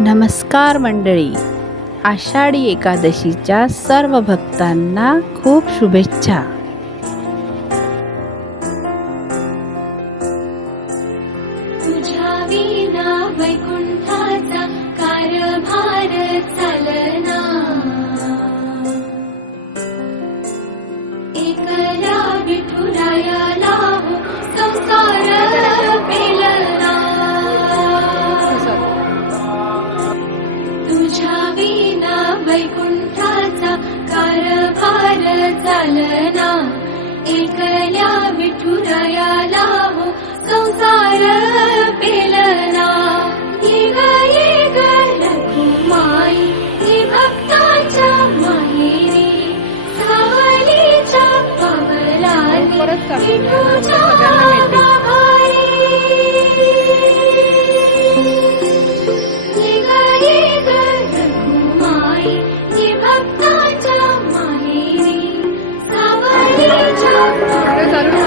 नमस्कार मंडळी. आषाढी एकादशीच्या सर्व भक्तांना खूप शुभेच्छा. चालना एकल्या विठुरायाला हो संसार पेलना. निघाये गुमाई नि भक्ताच्या माहेरी भक्ता চালু